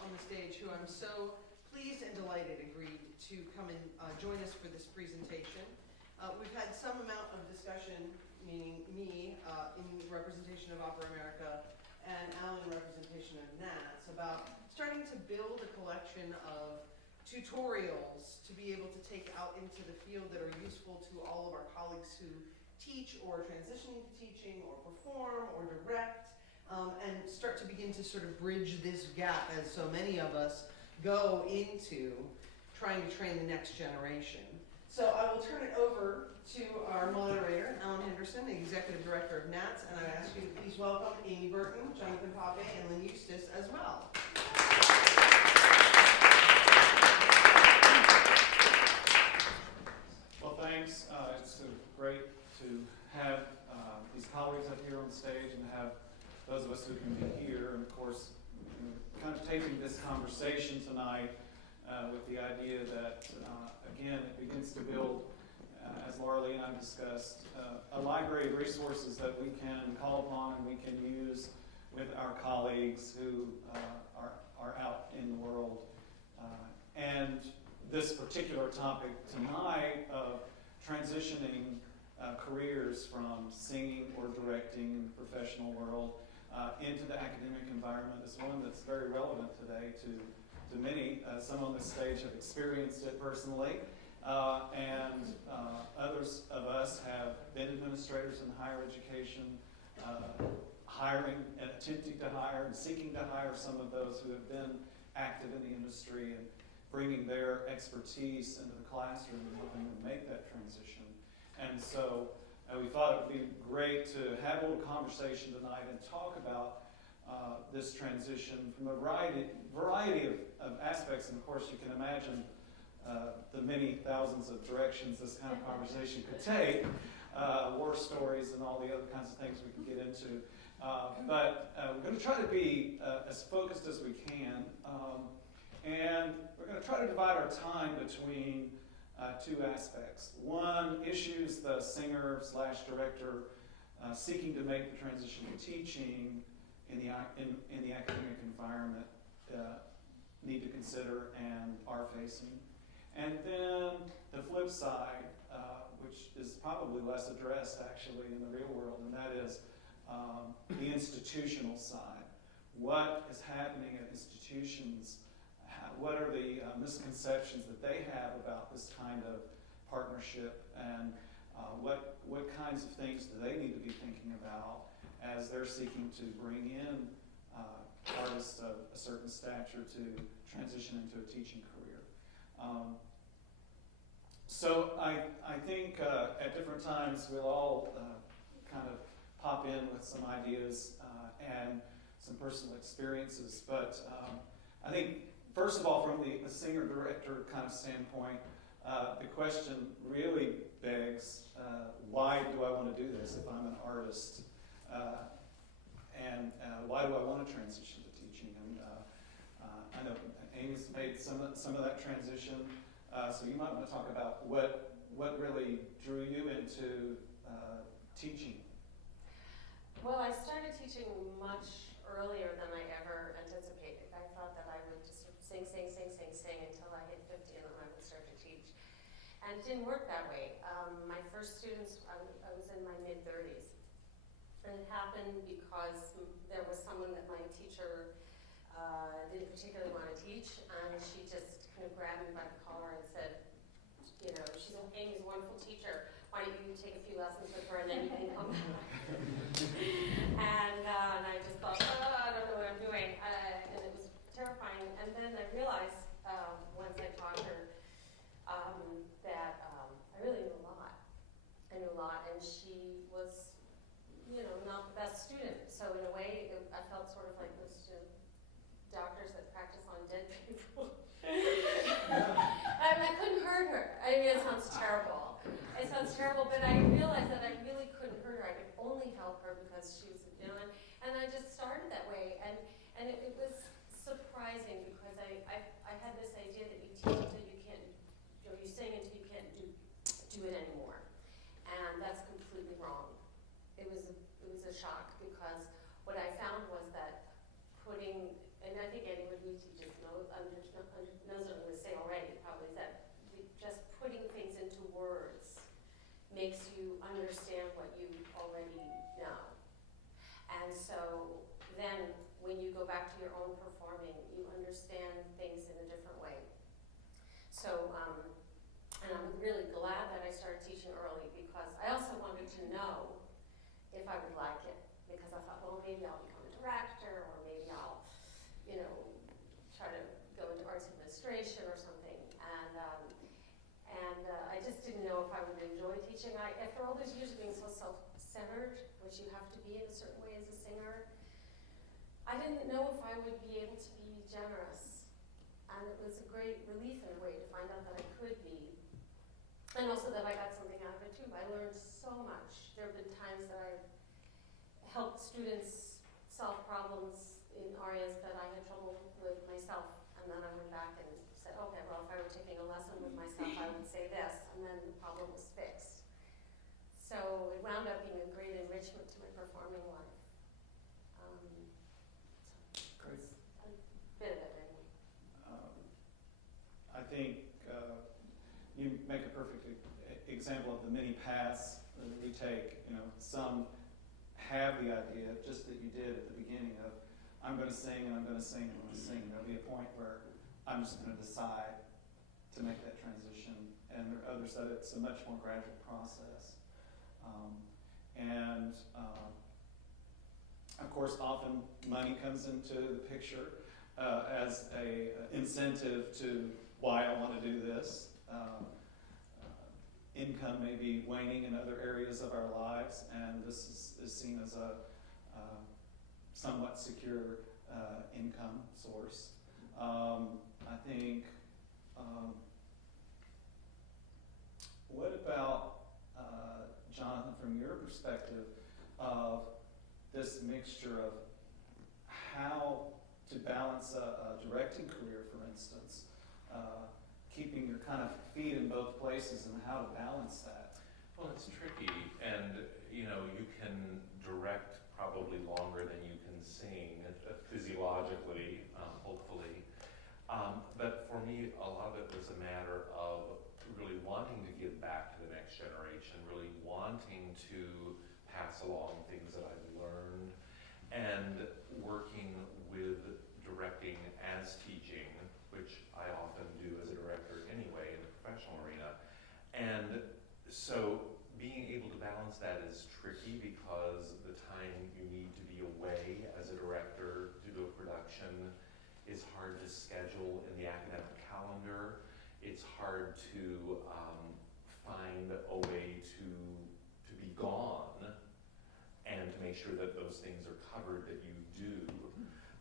on the stage who I'm so pleased and delighted agreed to come and join us for this presentation. We've had some amount of discussion, meaning me in representation of Opera America and Alan in representation of NATS, about starting to build a collection of tutorials to be able to take out into the field that are useful to all of our colleagues who teach or transition into teaching or perform or direct, and start to begin to sort of bridge this gap as so many of us go into trying to train the next generation. So I will turn it over to our moderator, Alan Henderson, the Executive Director of NATS, and I ask you to please welcome Amy Burton, Jonathan Pape, and Lynn Eustis as well. Well, thanks. It's great to have these colleagues up here on stage and have those of us who can be here. And of course, kind of taking this conversation tonight with the idea that, again, it begins to build, as Laura Lee and I discussed, a library of resources that we can call upon and we can use with our colleagues who are out in the world. And this particular topic tonight of transitioning careers from singing or directing in the professional world into the academic environment is one that's very relevant today to many. Some on this stage have experienced it personally, and others of us have been administrators in higher education, hiring and attempting to hire and seeking to hire some of those who have been active in the industry and bringing their expertise into the classroom and helping them make that transition. And so we thought it would be great to have a little conversation tonight and talk about this transition from a variety of aspects. And of course, you can imagine the many thousands of directions this kind of conversation could take, war stories and all the other kinds of things we can get into. But we're going to try to be as focused as we can. And we're going to try to divide our time between two aspects. One, issues the singer/director seeking to make the transition to teaching in the academic environment need to consider and are facing. And then the flip side, which is probably less addressed actually in the real world, and that is the institutional side. What is happening at institutions? What are the misconceptions that they have about this kind of partnership, and what kinds of things do they need to be thinking about as they're seeking to bring in artists of a certain stature to transition into a teaching career. So I think at different times we'll all kind of pop in with some ideas and some personal experiences, but I think first of all, from the singer-director kind of standpoint, the question really begs, why do I want to do this if I'm an artist? And why do I want to transition to teaching? And I know Amy's made some of that transition, so you might want to talk about what really drew you into teaching. Well, I started teaching much earlier than I ever anticipated. I thought that I would just sing until I hit 50 and then I would start to teach. And it didn't work that way. My first students, I was in my mid-30s. And it happened because there was someone that my teacher didn't particularly want to teach, and she just kind of grabbed me by the collar and said, you know, Amy's a wonderful teacher. Why don't you take a few lessons with her and then you can come back? And I just thought, I don't know what I'm doing. And it was terrifying. And then I realized once I taught her that I really knew a lot. I knew a lot, and she was, you know, not the best student. So in a way, I felt sort of like those doctors that practice on dead people. I couldn't hurt her. I mean, it sounds terrible. It sounds terrible, but I realized that I really couldn't hurt her. I could only help her because she was a villain. And I just started that way. And it was surprising because I had this idea that you teach until you can't, or you sing until you can't do it anymore. And that's completely wrong. It was a shock because what I found was that and I think anyone who teaches makes you understand what you already know. And so then when you go back to your own performing, you understand things in a different way. So, and I'm really glad that I started teaching early because I also wanted to know if I would like it. Because I thought, well, maybe I'll become a director, or maybe I'll, try to go into arts administration or something. And I just didn't know if I would enjoy teaching. After all those years of being so self-centered, which you have to be in a certain way as a singer, I didn't know if I would be able to be generous. And it was a great relief in a way to find out that I could be. And also that I got something out of it too. I learned so much. There have been times that I've helped students solve problems in areas that I had trouble with myself. And then I went back and said, okay, well, if I were taking a lesson with myself, I would say this, and then the problem was fixed. So it wound up being a great enrichment to my performing life. Great. A bit of it, anyway. I think you make a perfect example of the many paths that we take. Some have the idea, just that you did at the beginning, of I'm going to sing and I'm going to sing and I'm going to sing. There'll be a point where I'm just going to decide to make that transition. And there are others that it's a much more gradual process. Of course, often money comes into the picture as a incentive to why I want to do this. Income may be waning in other areas of our lives, and this is seen as a somewhat secure income source. I think, what about, Jonathan, from your perspective of this mixture of how to balance a directing career, for instance, keeping your kind of feet in both places, and how to balance that? Well, it's tricky, and you can direct probably longer than you can sing, physiologically, hopefully. But for me, a lot of it was a matter of really wanting to give back to the next generation, really wanting to pass along things that I've learned, and working with directing as teaching, which I often do as a director anyway in the professional arena. And so being able to balance that is tricky, because the time you need to be away as a director to do a production is hard to schedule in the academic calendar. It's hard to find a way to be gone and to make sure that those things are covered that you do.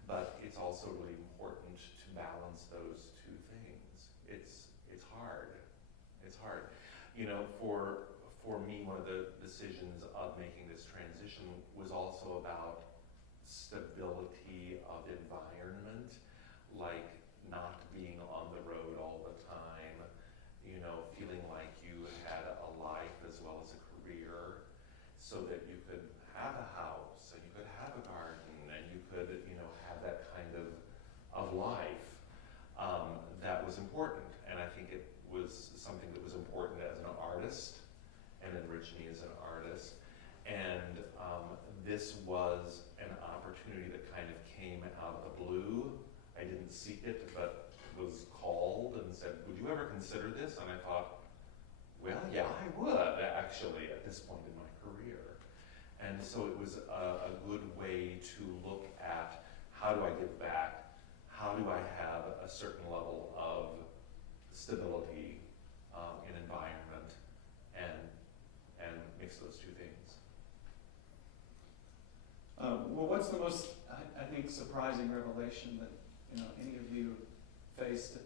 But it's also really important to balance those two things. It's hard. It's hard. For me, one of the decisions of making this transition was also about stability of environment, like not being on the road all the time, feeling like you had a life as well as a career, so that you could have a house and you could have a garden and you could, have that kind of life. That was important, and I think it was something that was important as an artist and enriched me as an artist. And this was an opportunity that kind of came out of the blue. I didn't seek it, but was called and said, would you ever consider this? And I thought, well, yeah, I would, actually, at this point in my career. And so it was a good way to look at, how do I give back? How do I have a certain level of stability in environment, and mix those two things? Well, what's the most, I think, surprising revelation that any of you faced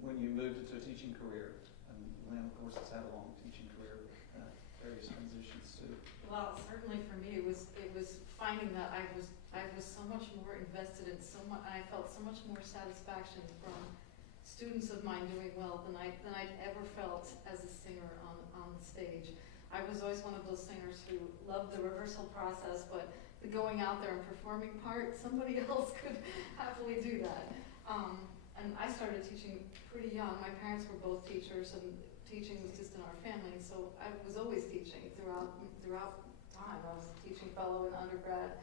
when you moved into a teaching career? And Lynn, of course, has had a long teaching career with various transitions too. Well, certainly for me, it was finding that I was so much more invested in so much, and I felt so much more satisfaction from students of mine doing well than I'd ever felt as a singer on the stage. I was always one of those singers who loved the rehearsal process, but the going out there and performing part, somebody else could happily do that. And I started teaching pretty young. My parents were both teachers, and teaching was just in our family, so I was always teaching throughout time. I was a teaching fellow in undergrad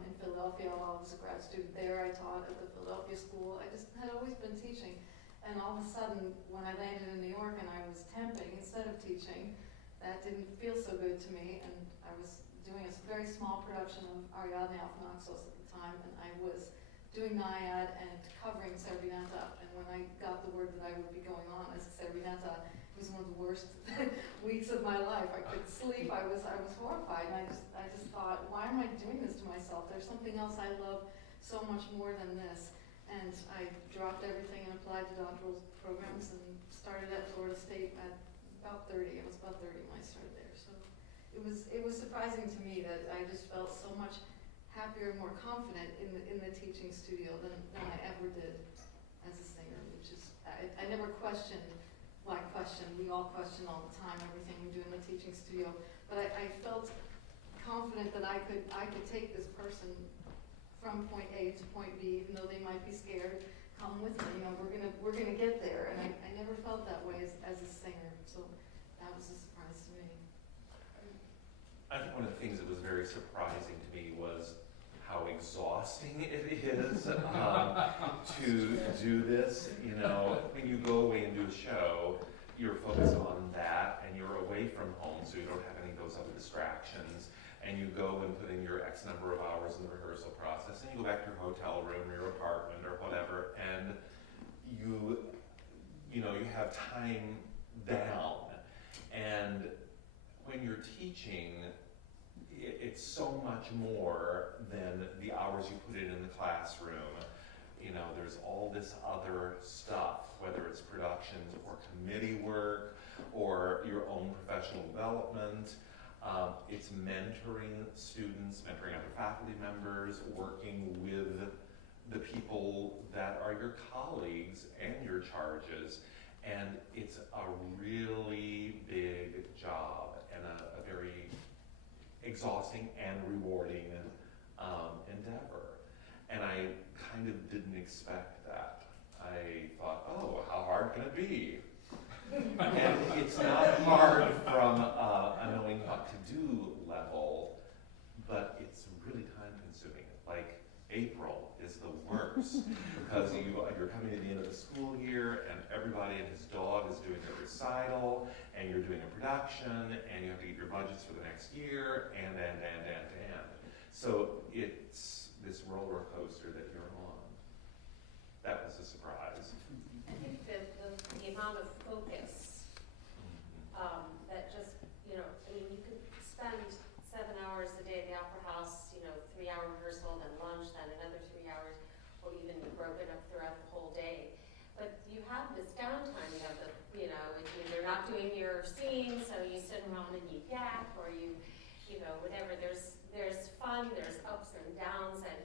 in Philadelphia. While I was a grad student there, I taught at the Philadelphia school. I just had always been teaching. And all of a sudden, when I landed in New York and I was temping instead of teaching, that didn't feel so good to me. And I was doing a very small production of Ariadne auf Naxos at the time, and I was doing Naiad and covering Serenata. And when I got the word that I would be going on as Serenata, it was one of the worst weeks of my life. I couldn't sleep. I was horrified. And I just thought, why am I doing this to myself? There's something else I love so much more than this. And I dropped everything and applied to doctoral programs and started at Florida State at about 30. I was about 30 when I started there. So it was surprising to me that I just felt so much happier and more confident in the teaching studio than I ever did as a singer, which is, I never questioned, well, we all question all the time everything we do in the teaching studio, but I felt confident that I could take this person from point A to point B, even though they might be scared. Come with me, we're gonna get there. And I never felt that way as a singer, so that was a surprise to me. I think one of the things that was very surprising to me was how exhausting it is to do this. When you go away and do a show, you're focused on that, and you're away from home, so you don't have any of those other distractions. And you go and put in your X number of hours in the rehearsal process, and you go back to your hotel room or your apartment or whatever, and you have time down. And when you're teaching, it's so much more than the hours you put in the classroom. There's all this other stuff, whether it's productions or committee work or your own professional development. It's mentoring students, mentoring other faculty members, working with the people that are your colleagues and your charges. And it's a really big job and a very exhausting and rewarding endeavor. And I kind of didn't expect that. I thought, oh, how hard can it be? And it's not hard from a knowing what to do level, but it's really time consuming. Like April is the worst because you're coming to the end of the school year and everybody and his dog is doing a recital and you're doing a production and you have to get your budgets for the next year and. So it's this roller coaster that you're on. That was a surprise. I think that the amount of focus that just, you could spend 7 hours a day at the Opera House, 3-hour rehearsal, then lunch, then another 3 hours, or even broken up throughout the whole day. But you have this downtime, you have they're not doing your scene, so you sit around and you yap, or whatever. There's fun, there's ups and downs, and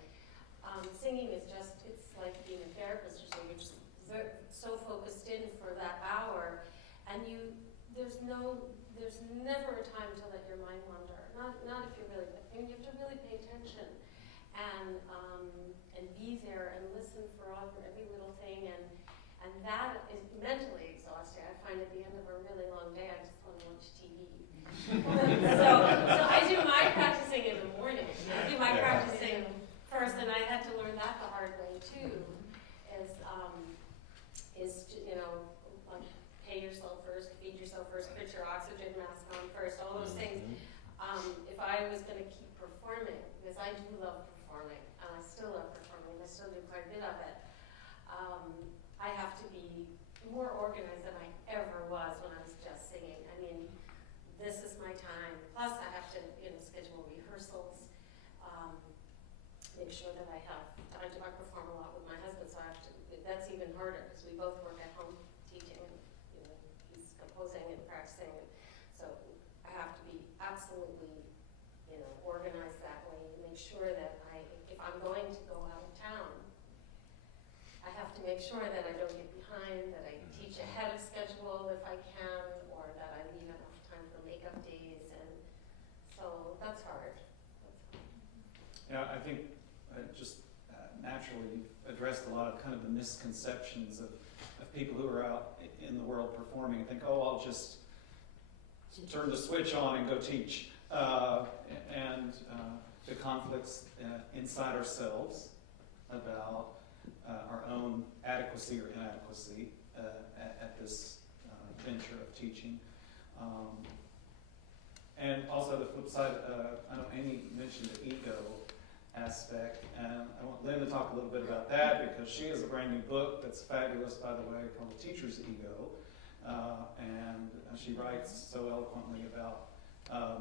singing is just, it's like being a therapist or something. You're just so focused in for that hour, and there's never a time to let your mind wander. Not if you're really, you have to really pay attention and be there and listen for every little thing, and that is mentally exhausting. I find at the end of a really long day, I just want to watch TV. so I do my practicing in the morning. I do my practicing first, and I had to learn that the hard way too. Like pay yourself first, feed yourself first, put your oxygen mask on first, all those things. If I was going to keep performing, because I do love performing, and I still love performing, I still do quite a bit of it, I have to be more organized than I ever was when I was just singing. I mean, this is my time. Plus, I have to, schedule rehearsals, make sure that I have time to. I perform a lot with my husband, so I have to. That's even harder because we both work at home teaching, and he's composing and practicing, and so I have to be absolutely, organized that way. Make sure that if I'm going to go out of town, I have to make sure that I don't get behind, that I teach ahead of schedule if I can, or that I leave enough time for makeup days, and so that's hard. Yeah, I think just naturally you've addressed a lot of kind of the misconceptions of of people who are out in the world performing and think, oh, I'll just turn the switch on and go teach. And the conflicts inside ourselves about our own adequacy or inadequacy at this venture of teaching. And also the flip side, I know Amy mentioned the ego aspect, and I want Lynn to talk a little bit about that because she has a brand new book that's fabulous, by the way, called The Teacher's Ego. And she writes so eloquently about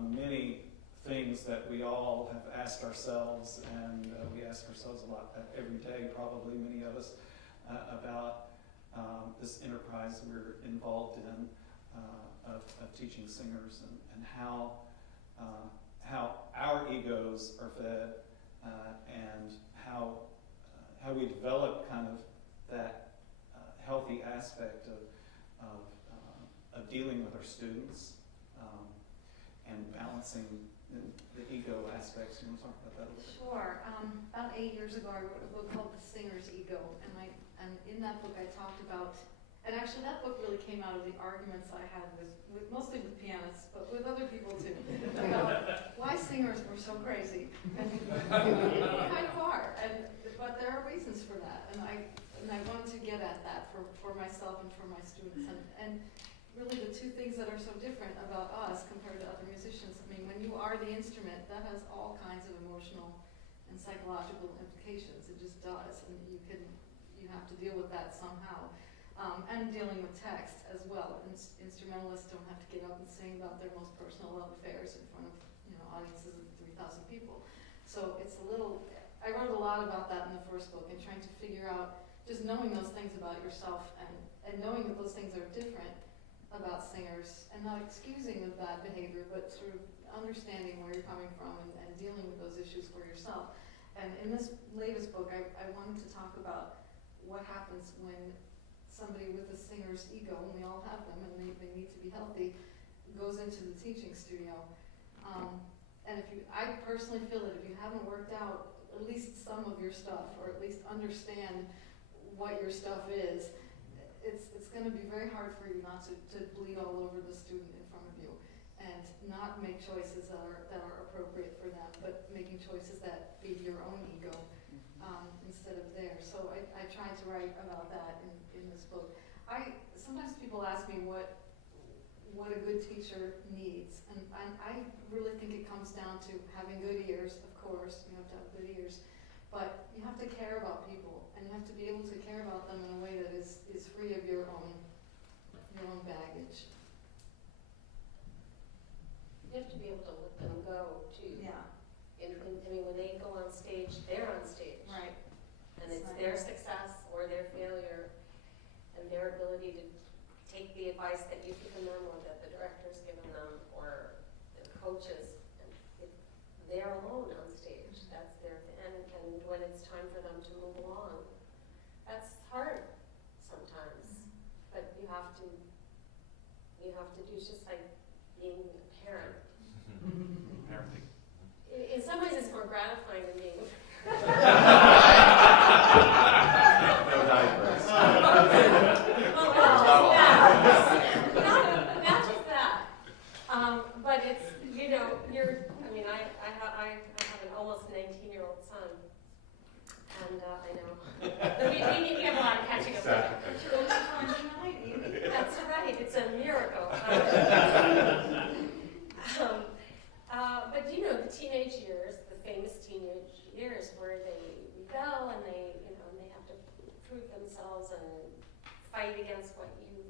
many things that we all have asked ourselves, and we ask ourselves a lot every day, probably many of us, about this enterprise we're involved in of teaching singers, and how our egos are fed, and how we develop kind of that healthy aspect of dealing with our students, and balancing the ego aspects. You want to talk about that a little bit? Sure. About 8 years ago, I wrote a book called The Singer's Ego, and in that book I talked about, and actually that book really came out of the arguments I had with mostly with pianists, but with other people too, about why singers were so crazy, and we kind of are, but there are reasons for that, and I wanted to get at that for myself and for my students, and really the two things that are so different about us compared to other musicians. I mean, when you are the instrument, that has all kinds of emotional and psychological implications. It just does, and you have to deal with that somehow. And dealing with text as well. Instrumentalists don't have to get up and sing about their most personal love affairs in front of audiences of 3,000 people. So it's I wrote a lot about that in the first book, and trying to figure out, just knowing those things about yourself, and knowing that those things are different about singers, and not excusing the bad behavior, but sort of understanding where you're coming from and dealing with those issues for yourself. And in this latest book, I wanted to talk about what happens when somebody with a singer's ego, and we all have them, and they need to be healthy, goes into the teaching studio. And I personally feel that if you haven't worked out at least some of your stuff, or at least understand what your stuff is, it's going to be very hard for you not to bleed all over the student in front of you, and not make choices that are appropriate for them, but making choices that feed your own ego instead of theirs. So I tried to write about that in this book. Sometimes people ask me what a good teacher needs, and I really think it comes down to having good ears. Of course, you have to have good ears, but you have to care about people, and you have to be able to care about them in a way that is free of your own baggage. You have to be able to let them go too. Yeah. I mean, when they go on stage, they're on stage. Right. And it's their success or their failure, and their ability to take the advice that you've given them, or that the director's given them, or the coaches. And they're alone on stage. That's their and when it's time for them to move along, that's hard sometimes. But you have to do. It's just like being a parent. Parenting. In some ways, it's more gratifying than being a parent. No diapers. Well, not just that. But it's, I have an almost 19-year-old son, and I know. we need to have a lot of catching up. That's right, it's a miracle. But the teenage years, the famous teenage years where they rebel and they have to prove themselves and fight against what you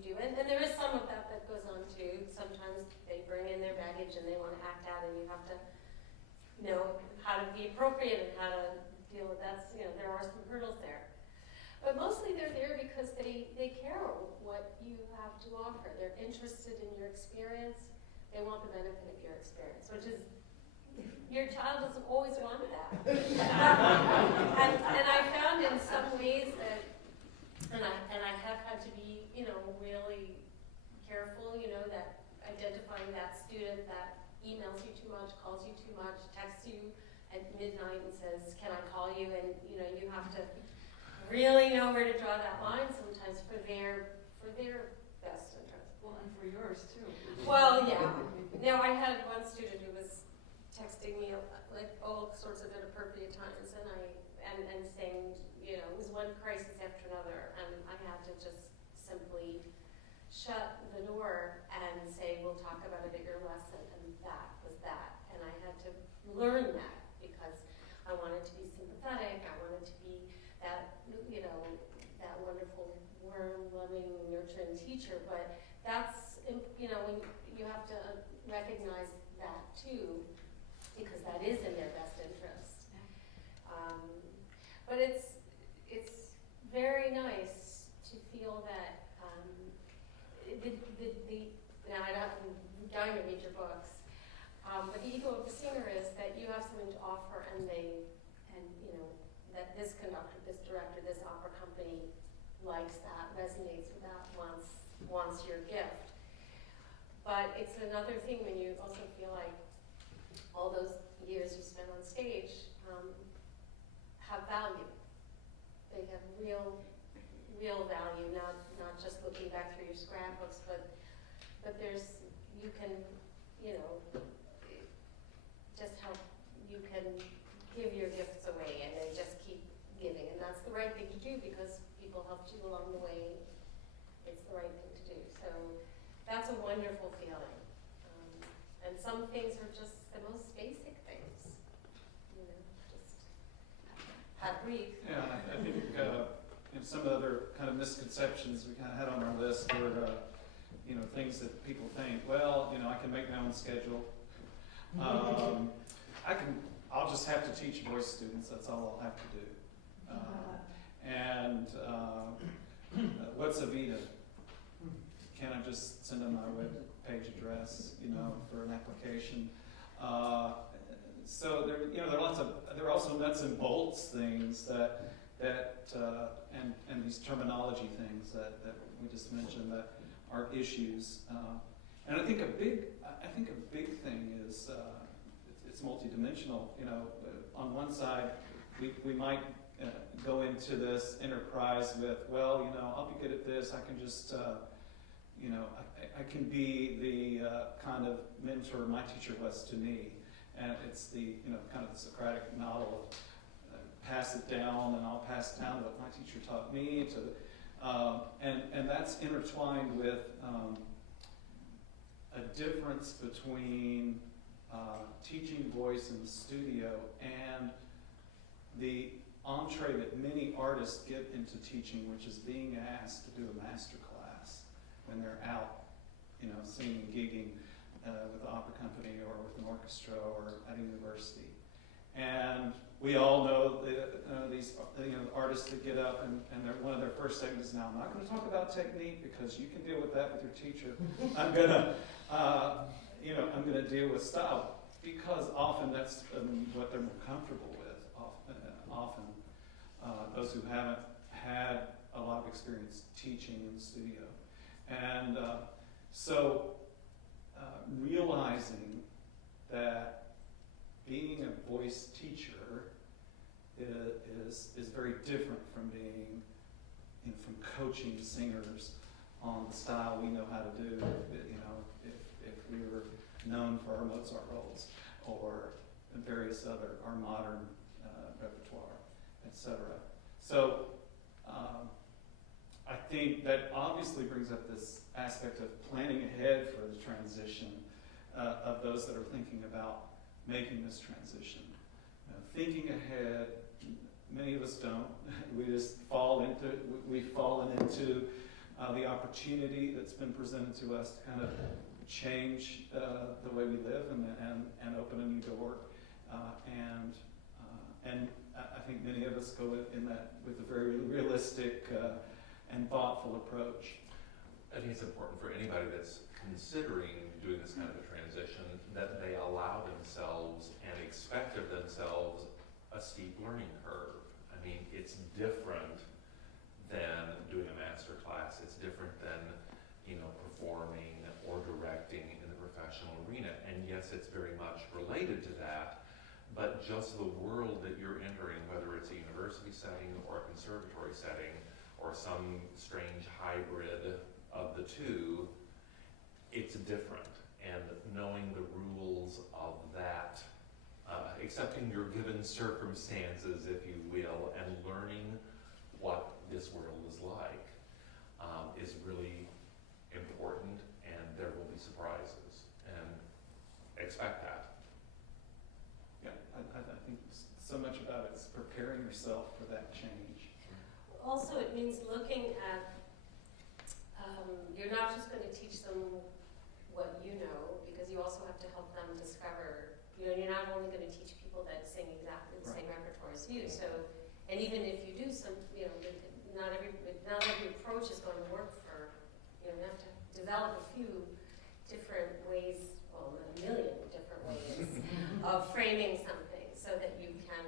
do. And there is some of that goes on too. Sometimes they bring in their baggage and they want to act out, and you have to know how to be appropriate and how to deal with that. There are some hurdles there. But mostly they're there because they care what you have to offer. They're interested in your experience. They want the benefit of your experience, which is, your child doesn't always want that. and I found in some ways that, and I have had to be, really careful, that identifying that student that emails you too much, calls you too much, texts you at midnight and says, "Can I call you?" And you have to really know where to draw that line sometimes. as for their best interest. Well, and for yours too. Well, yeah. Now, I had one student who was texting me like all sorts of inappropriate times, and saying, you know, it was one crisis after another, and I had to just simply shut the door and say, we'll talk about it at your lesson, and that was that. And I had to learn that because I wanted to be sympathetic, I wanted to be that, you know, that wonderful, warm, loving, nurturing teacher, but that's, you know, when you have to recognize that too, because that is in their best interest. But it's very nice to feel that now I'm dying to read your books, but the ego of the singer is that you have something to offer, and you know, that this conductor, this director, this opera company likes that, resonates with that, wants your gift. But it's another thing when you also feel like all those years you spent on stage have value. They have real value, not just looking back through your scrapbooks, but you can, you know, just how you can give your gifts away and they just keep giving. And that's the right thing to do because people helped you along the way. It's the right thing to do. So that's a wonderful feeling. And some things are just the most basic things. You know, just have breathe. Yeah, I think some of the other kind of misconceptions we kind of had on our list were, you know, things that people think, well, you know, I can make my own schedule. I'll just have to teach voice students, that's all I'll have to do. And what's a Vita? Can I just send them my web page address, you know, for an application? So there, you know, there are also nuts and bolts things and these terminology things that we just mentioned that are issues. And I think a big thing is it's multidimensional. You know, on one side, we might go into this enterprise with, well, you know, I'll be good at this. I can just, you know, I can be the kind of mentor my teacher was to me. And it's the, you know, kind of the Socratic model of pass it down, and I'll pass down what my teacher taught me to, and that's intertwined with a difference between teaching voice in the studio and the entree that many artists get into teaching, which is being asked to do a master class when they're out, you know, singing, gigging with the opera company or with an orchestra or at a university. And we all know these artists that get up and one of their first segments is, now I'm not going to talk about technique because you can deal with that with your teacher. I'm gonna deal with style, because often that's what they're more comfortable with. Often those who haven't had a lot of experience teaching in the studio, and so realizing that being a voice teacher is very different from being, you know, from coaching singers on the style we know how to do. You know, if we were known for our Mozart roles or various other, our modern repertoire, etc. So I think that obviously brings up this aspect of planning ahead for the transition of those that are thinking about making this transition. Thinking ahead, many of us don't. We just we've fallen into the opportunity that's been presented to us to kind of change the way we live and open a new door. And I think many of us go in that with a very realistic and thoughtful approach. I think it's important for anybody that's considering doing this kind of a transition that they allow themselves and expect of themselves a steep learning curve. I mean, it's different than doing a master class. It's different than, you know, performing or directing in the professional arena. And yes, it's very much related to that, but just the world that you're entering, whether it's a university setting or a conservatory setting or some strange hybrid of the two, it's different. And knowing the rules of that, accepting your given circumstances, if you will, and learning what this world is like is really important, and there will be surprises, and expect that. Yeah, I think so much about it is preparing yourself for that change. Also, it means looking at, you're not just going to teach them what you know, because you also have to help them discover, you're not only going to teach people that sing exactly the same repertoire as you, so, and even if you do some, not every approach is going to work for, you have to develop a few different ways, well, a million different ways of framing something so that you can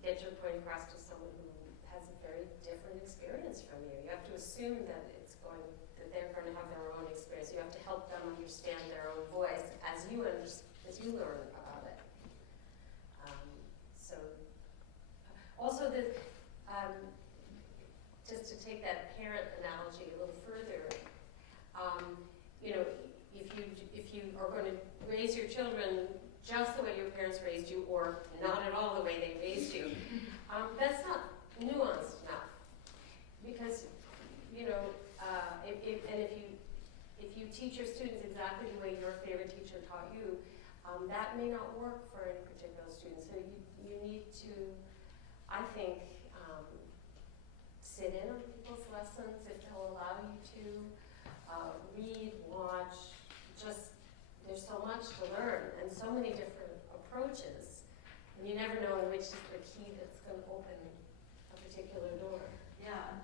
get your point across to someone who has a very different experience from you. You have to assume that they're going to have their own experience. You have to help them understand their own voice as you learn about it. So, also just to take that parent analogy a little further, if you are going to raise your children just the way your parents raised you, or not at all the way they raised you, that's not nuanced enough. Because, if you teach your students exactly the way your favorite teacher taught you, that may not work for any particular student. So you need to, I think, sit in on people's lessons if they'll allow you to, read, watch, there's so much to learn and so many different approaches, and you never know which is the key that's going to open a particular door. Yeah, and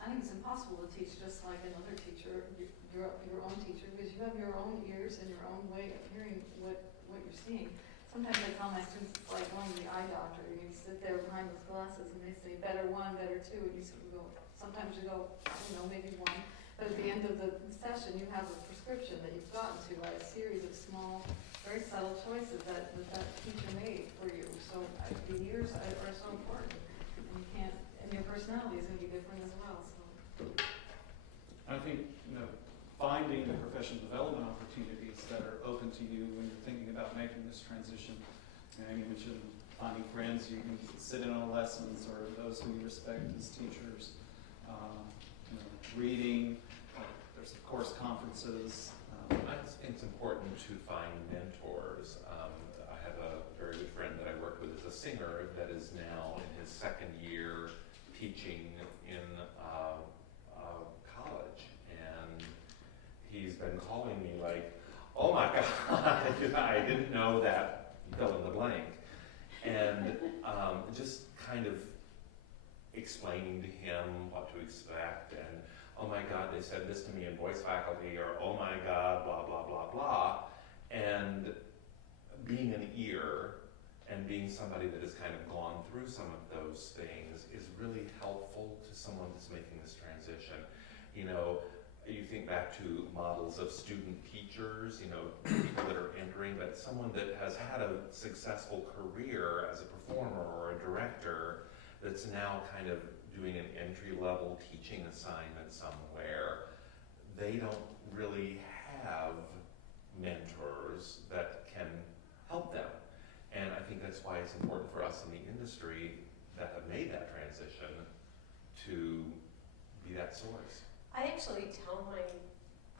I think it's impossible to teach just like another teacher, your own teacher, because you have your own ears and your own way of hearing what you're seeing. Sometimes I tell my students it's like going to the eye doctor. You sit there behind those glasses and they say better one, better two, and you sort of go, sometimes you go, maybe one. But at the end of the session, you have a prescription that you've gotten to by a series of small, very subtle choices that teacher made for you. So the ears are so important, and your personality is going to be different as well. So I think, finding the professional development opportunities that are open to you when you're thinking about making this transition. You mentioned finding friends you can sit in on lessons, or those who you respect as teachers. Reading. There's of course conferences. I think it's important to find mentors. I have a very good friend that I work with as a singer that is now in his second year teaching in college, and he's been calling me like, oh my God, I didn't know that, fill in the blank. And just kind of explaining to him what to expect, and oh my God, they said this to me in voice faculty, or oh my God, blah, blah, blah, blah. And being an ear and being somebody that has kind of gone through some of those things is really helpful to someone that's making this transition. You think back to models of student teachers, people that are entering, but someone that has had a successful career as a performer or a director that's now kind of doing an entry-level teaching assignment somewhere, they don't really have mentors that can help them. And I think that's why it's important for us in the industry that have made that transition to be that source. I actually tell my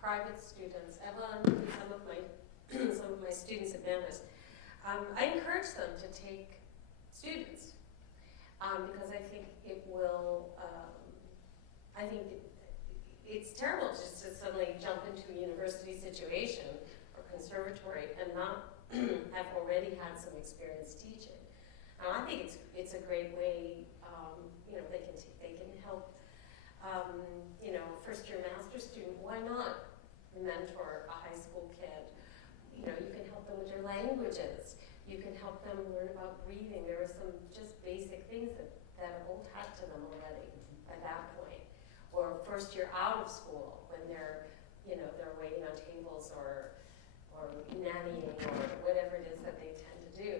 private students, Ella and some of my students at Manus, I encourage them to take students because I think it will. I think it's terrible just to suddenly jump into a university situation or conservatory and not have already had some experience teaching. I think it's a great way. They can help. First year master's student, why not mentor a high school kid? You can help them with their languages. You can help them learn about breathing. There are some just basic things that are old hat to them already at that point. Or first year out of school when they're waiting on tables or nannying or whatever it is that they tend to do.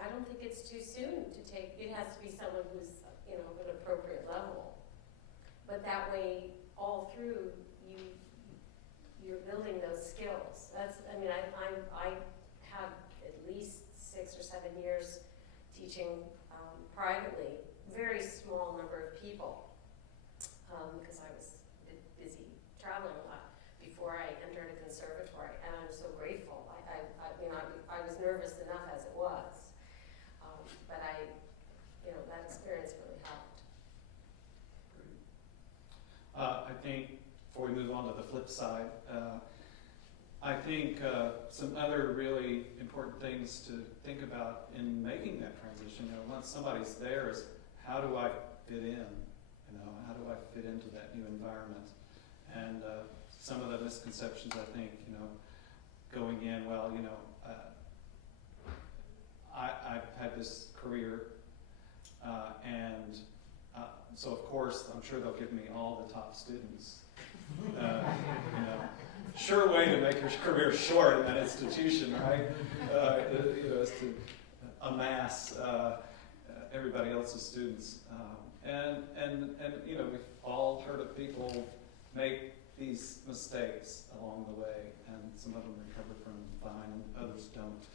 I don't think it's too soon to take. It has to be someone who's of an appropriate level. through, you're building those skills. I had at least 6 or 7 years teaching privately, very small number of people, because I was busy traveling a lot before I entered a conservatory, and I'm so grateful. I was nervous enough as it was, but that experience really helped. I think before we move on to the flip side, I think some other really important things to think about in making that transition, once somebody's there, is how do I fit in? How do I fit into that new environment? And some of the misconceptions, I think, going in, I've had this career, and so of course, I'm sure they'll give me all the top students. Sure way to make your career short in that institution, right? Is to amass everybody else's students. And we've all heard of people make these mistakes along the way, and some of them recover from them fine, and others don't.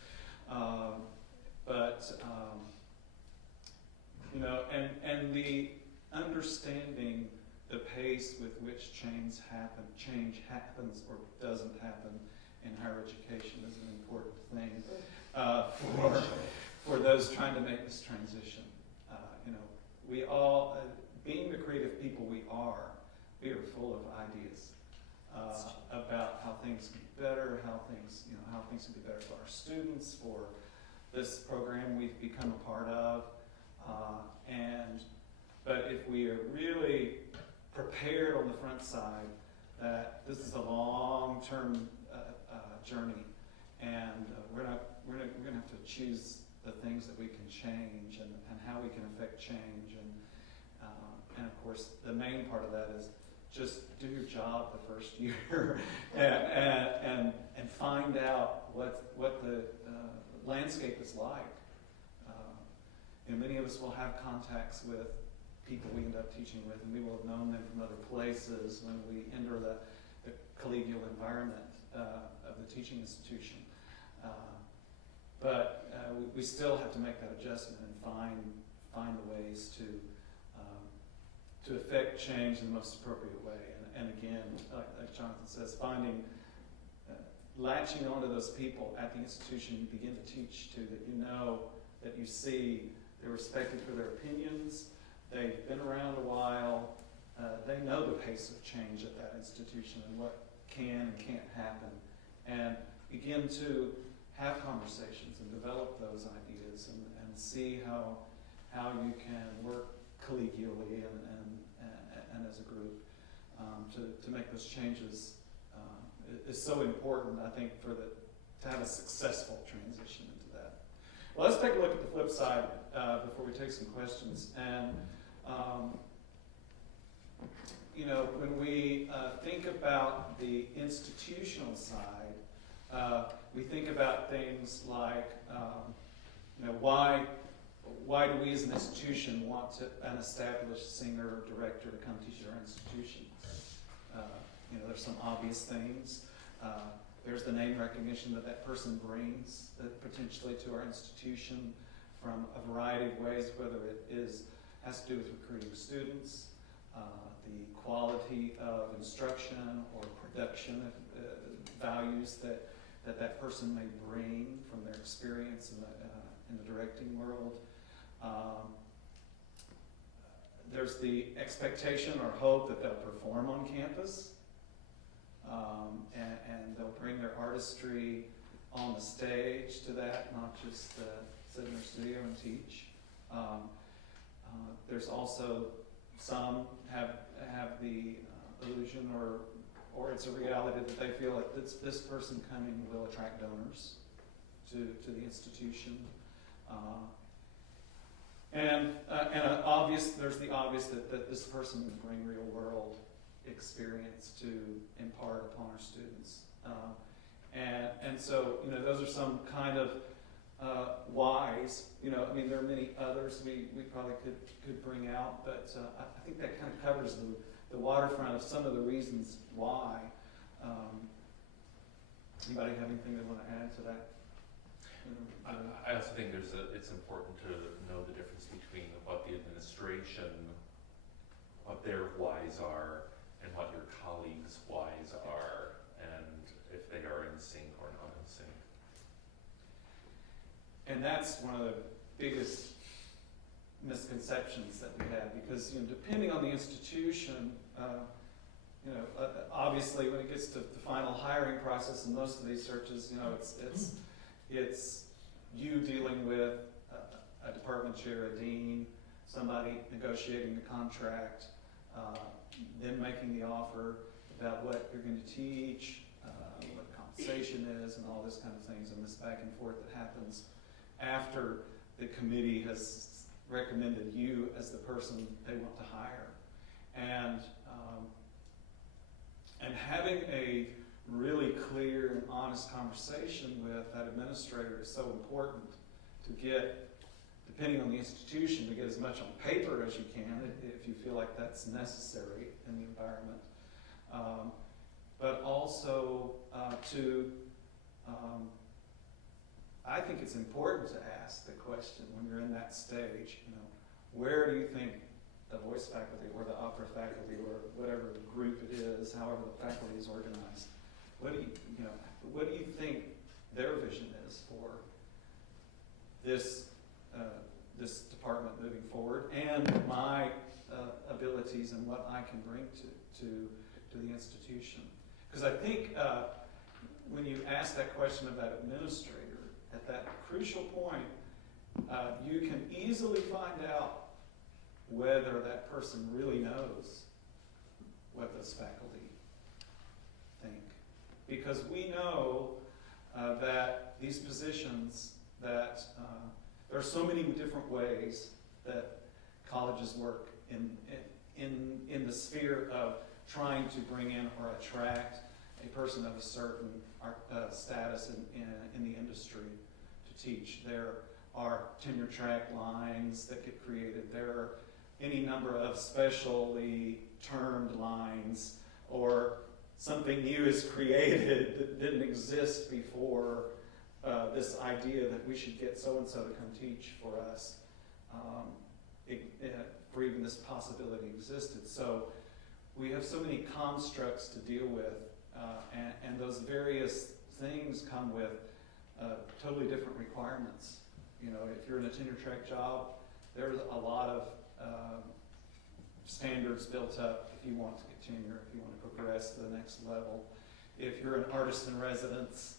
And the understanding the pace with which change happens or doesn't happen in higher education is an important thing for those trying to make this transition. We all, being the creative people we are full of ideas about how things can be better, how things can be better for our students, for this program we've become a part of, but if we are really prepared on the front side that this is a long-term journey, and we're going to have to choose the things that we can change and how we can affect change, and of course the main part of that is just do your job the first year and find out what the landscape is like. Many of us will have contacts with people we end up teaching with, and we will have known them from other places when we enter the collegial environment of the teaching institution. But we still have to make that adjustment and find the ways to affect change in the most appropriate way. And again, like Jonathan says, latching onto those people at the institution you begin to teach to, that you see they're respected for their opinions, they've been around a while, they know the pace of change at that institution and what can and can't happen, and begin to have conversations and develop those ideas and see how you can work collegially and as a group to make those changes is so important, I think, to have a successful transition into that. Well, let's take a look at the flip side before we take some questions. And when we think about the institutional side, we think about things like, why do we as an institution want an established singer or director to come teach at our institution? There's some obvious things. There's the name recognition that person brings potentially to our institution from a variety of ways, whether it has to do with recruiting students, the quality of instruction or production values that person may bring from their experience in the directing world. There's the expectation or hope that they'll perform on campus, and they'll bring their artistry on the stage to that, not just sit in their studio and teach. There's also some have the illusion or it's a reality that they feel like this person coming will attract donors to the institution. There's the obvious that this person will bring real world experience to impart upon our students. And so, those are some kind of whys. There are many others we probably could bring out, but I think that kind of covers the waterfront of some of the reasons why. Anybody have anything they want to add to that? I also think it's important to know the difference between what the administration, what their whys are, and what your colleagues' whys are, and if they are in sync or not in sync. And that's one of the biggest misconceptions that we have, because depending on the institution, obviously when it gets to the final hiring process in most of these searches, it's you dealing with a department chair, a dean, somebody negotiating the contract, then making the offer about what you're going to teach, what compensation is, and all this kind of things, and this back and forth that happens after the committee has recommended you as the person they want to hire. And having a really clear and honest conversation with that administrator is so important to get, depending on the institution, to get as much on paper as you can if you feel like that's necessary in the environment. But also I think it's important to ask the question when you're in that stage, where do you think the voice faculty or the opera faculty or whatever group it is, however the faculty is organized, what do you think their vision is for this department moving forward, and my abilities and what I can bring to the institution? Because I think when you ask that question of that administrator, at that crucial point, you can easily find out whether that person really knows what those faculty think. Because we know that these positions, that there are so many different ways that colleges work in the sphere of trying to bring in or attract a person of a certain status in the industry to teach. There are tenure track lines that get created. There are any number of specially termed lines, or something new is created that didn't exist before, this idea that we should get so-and-so to come teach for us, for even this possibility existed. So we have so many constructs to deal with, and those various things come with totally different requirements. If you're in a tenure track job, there's a lot of standards built up if you want to get tenure, if you want to progress to the next level. If you're an artist in residence,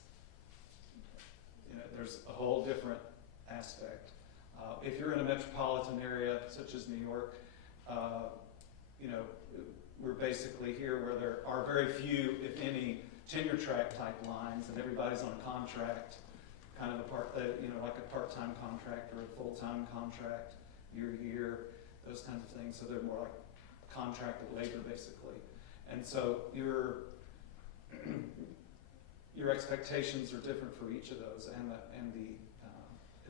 there's a whole different aspect. If you're in a metropolitan area such as New York, we're basically here where there are very few, if any, tenure track type lines, and everybody's on a contract, kind of like a part-time contract or a full-time contract, year to year, those kinds of things. So they're more like contracted labor, basically. And so your expectations are different for each of those, and the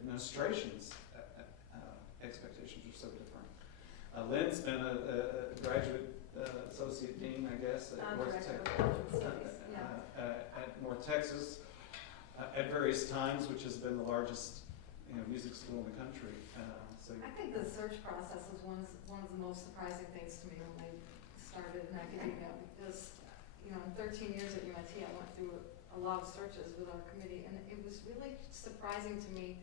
administration's expectations are so different. Lynn's been a graduate associate dean, I guess, at North Texas at various times, which has been the largest music school in the country. I think the search process was one of the most surprising things to me when I started in academia, because in 13 years at UNT, I went through a lot of searches with our committee, and it was really surprising to me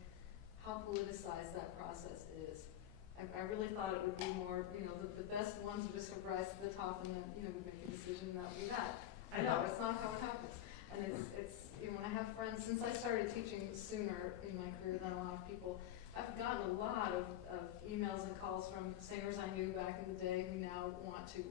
how politicized that process is. I really thought it would be more, the best ones would just rise to the top, and then we'd make a decision that would be that. I know it's not how it happens, and it's when I have friends, since I started teaching sooner in my career than a lot of people, I've gotten a lot of emails and calls from singers I knew back in the day who now want to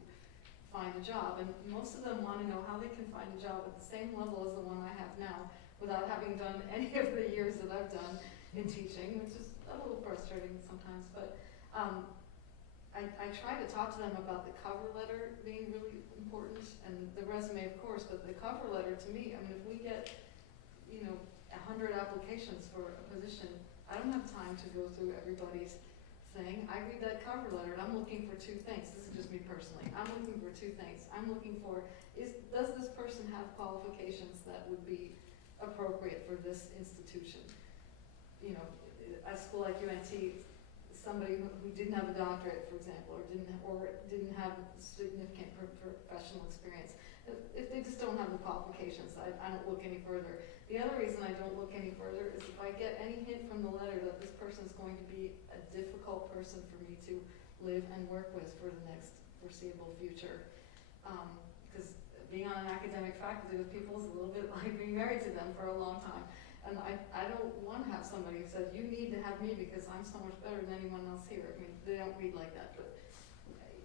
find a job, and most of them want to know how they can find a job at the same level as the one I have now, without having done any of the years that I've done in teaching, which is a little frustrating sometimes. But I try to talk to them about the cover letter being really important, and the resume, of course, but the cover letter to me, if we get 100 applications for a position, I don't have time to go through everybody's thing, I read that cover letter and I'm looking for two things. This is just me personally. I'm looking for two things. I'm looking for, does this person have qualifications that would be appropriate for this institution? You know, a school like UNT, somebody who didn't have a doctorate, for example, or didn't have significant professional experience. If they just don't have the qualifications, I don't look any further. The other reason I don't look any further is if I get any hint from the letter that this person is going to be a difficult person for me to live and work with for the next foreseeable future. Because being on an academic faculty with people is a little bit like being married to them for a long time. And I don't want to have somebody who says, you need to have me because I'm so much better than anyone else here. I mean, they don't read like that, but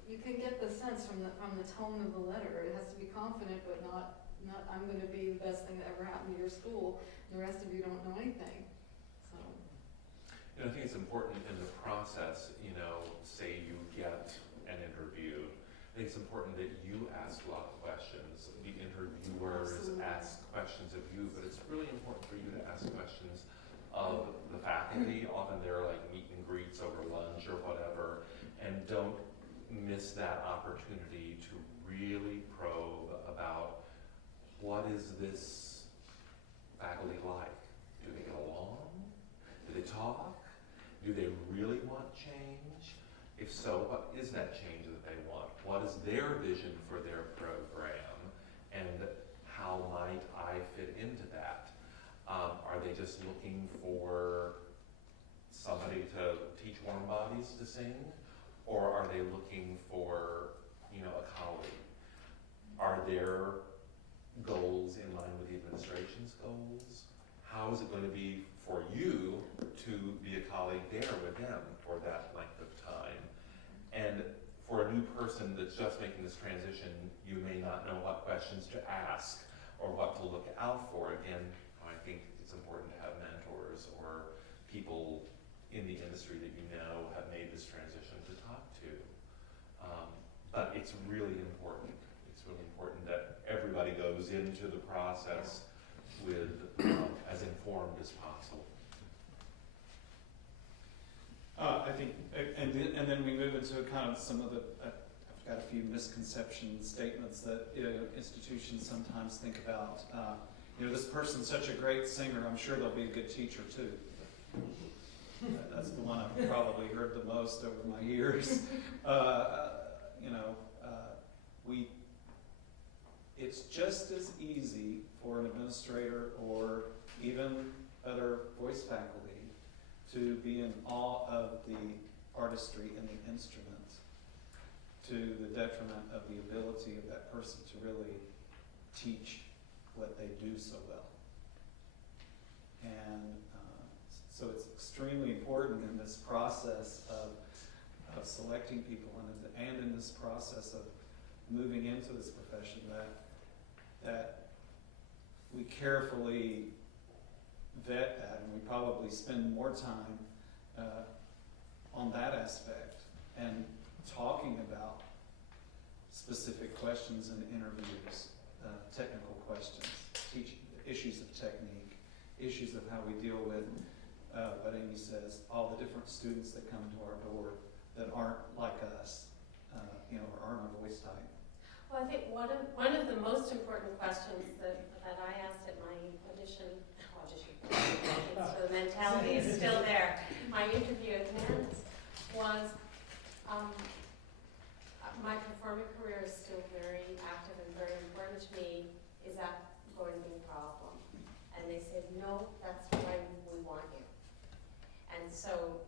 you can get the sense from the tone of the letter. It has to be confident, but not I'm going to be the best thing that ever happened to your school, and the rest of you don't know anything. So, you know, I think it's important in the process, you know, say you get an interview, I think it's important that you ask a lot of questions. The interviewers Absolutely. ask questions of you, but it's really important for you to ask questions of the faculty. Often they're like meet and greets over lunch or whatever, and don't miss that opportunity to really probe about what is this faculty like? Do they get along? Do they talk? Do they really want change? If so, what is that change that they want? What is their vision for their program? And how might I fit into that? Are they just looking for somebody to teach warm bodies to sing? Or are they looking for, you know, a colleague? Are their goals in line with the administration's goals? How is it going to be for you to be a colleague there with them for that length of time? And for a new person that's just making this transition, you may not know what questions to ask or what to look out for. Again, I think it's important to have mentors or people in the industry that you know have made this transition to talk to. But it's really important. It's really important that everybody goes into the process with as informed as possible. I think, and then we move into kind of some of the, I've got a few misconception statements that institutions sometimes think about. This person's such a great singer, I'm sure they'll be a good teacher too. That's the one I've probably heard the most over my years. It's just as easy for an administrator or even other voice faculty to be in awe of the artistry and the instrument to the detriment of the ability of that person to really teach what they do so well. And so it's extremely important in this process of selecting people and in this process of moving into this profession that we carefully vet that, and we probably spend more time on that aspect and talking about specific questions in interviews, technical questions, teaching issues of technique, issues of how we deal with what Amy says, all the different students that come to our board that aren't like us, or aren't our voice type. Well, I think one of the most important questions that I asked at my audition, so the mentality is still there. My interview at Men's was, my performing career is still very active and very important to me. Is that going to be a problem? And they said, no, that's why we want you. And so